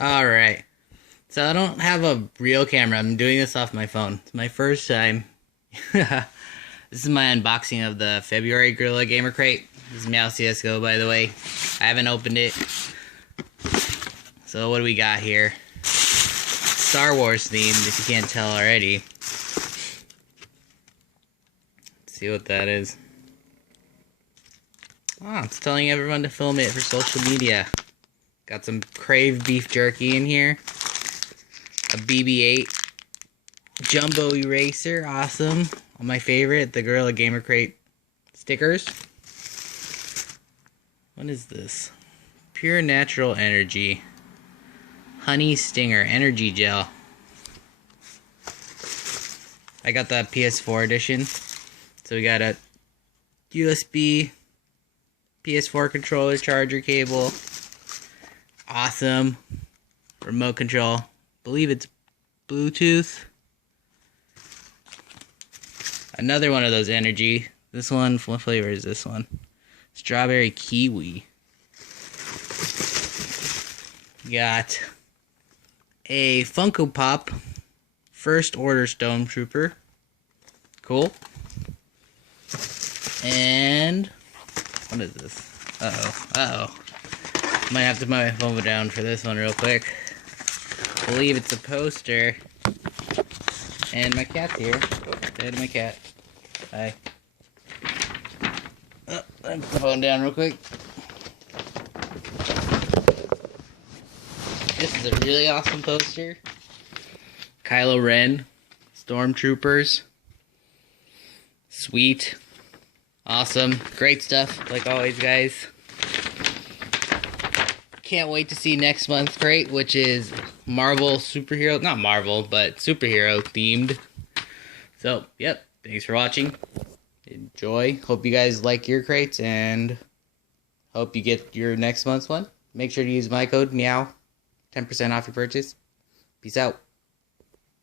Alright. So I don't have a real camera. I'm doing this off my phone. It's my first time. This is my unboxing of the February Gorilla Gamer Crate. This is Meow CSGO, by the way. I haven't opened it. So what do we got here? Star Wars themed, if you can't tell already. Let's see what that is. Oh, it's telling everyone to film it for social media. Got some Crave beef jerky in here. A BB-8 jumbo eraser, awesome. My favorite, the Gorilla Gamer Crate stickers. What is this? Pure Natural Energy. Honey Stinger Energy Gel. I got the PS4 edition. So we got a USB PS4 controller charger cable. Awesome. Remote control. Believe it's Bluetooth. Another one of those energy. This one, what flavor is this one? Strawberry kiwi. Got a Funko Pop First Order Stormtrooper. Cool. And what is this? Uh-oh. Might have to put my phone down for this one real quick. I believe it's a poster. And my cat's here. Say hi to my cat. Hi. Oh, let me put the phone down real quick. This is a really awesome poster. Kylo Ren. Stormtroopers. Sweet. Awesome. Great stuff, like always, guys. Can't wait to see next month's crate, which is Marvel superhero, not Marvel, but superhero themed. So, yep, thanks for watching. Enjoy. Hope you guys like your crates and hope you get your next month's one. Make sure to use my code MEOW, 10% off your purchase. Peace out.